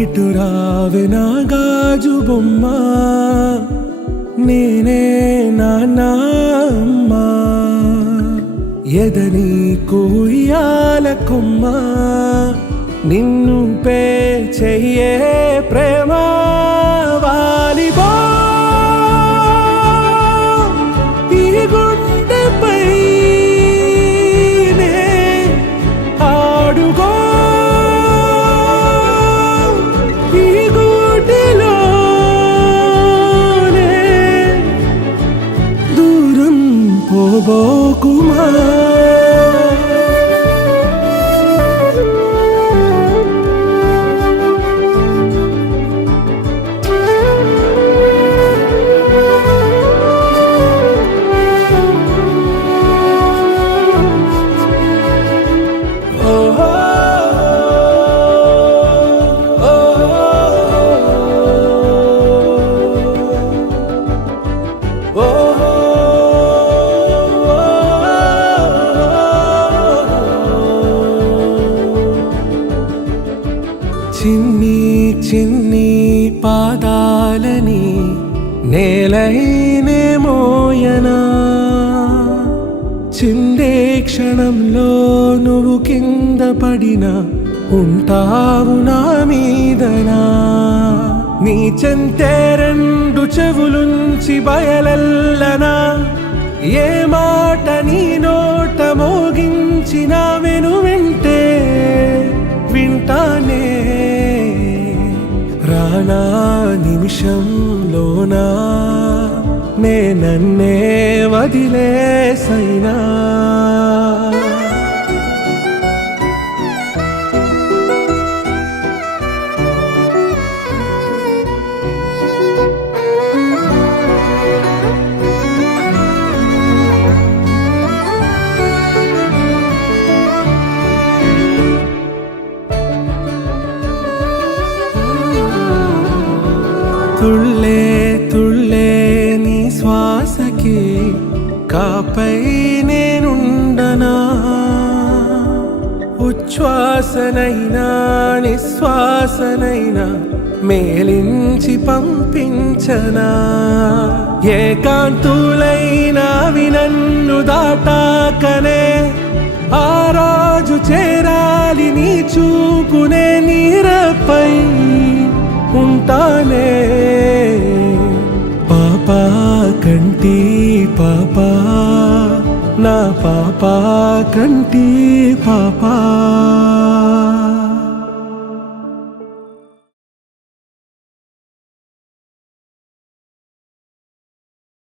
ఇటు రావే నా గాజు బొమ్మ, నేనే నాన్న అమ్మా. ఎదని కుయ్యాల కొమ్మ, నిన్ను పే చెయ్యే ప్రేమ వాలిబో. ఈ గుండెపై నే ఆడుగో, ఈ గుడిలోనే దూరం పోబోకుమా. చిన్ని చిన్ని పాదాలని నేలైనే మోయనా, చిందే క్షణంలో నువ్వు కింద పడినా ఉంటావు నా మీదనా. నీ చెంతే రెండు చెవులుంచి బయలెల్లనా, ఏ మాట నీ నోట మోగించిన వెను వింటే వింటానే. రానా నిమిషంలోనా నే నన్నే వదిలేసైనా. తుళ్ళే తుళ్ళే నీ శ్వాసకి కాపై నేనుండనా, ఉచ్ఛ్వాసనైనా నిశ్వాసనైనా మేలించి పంపించనా. ఏకాంతులైనవి నన్ను దాటాకనే ఆ రాజు చేరాలి నీ చూపునే నీరపై ఉంటానే. పాపా కంటి పాపా, నా పాపా కంటి పాపా.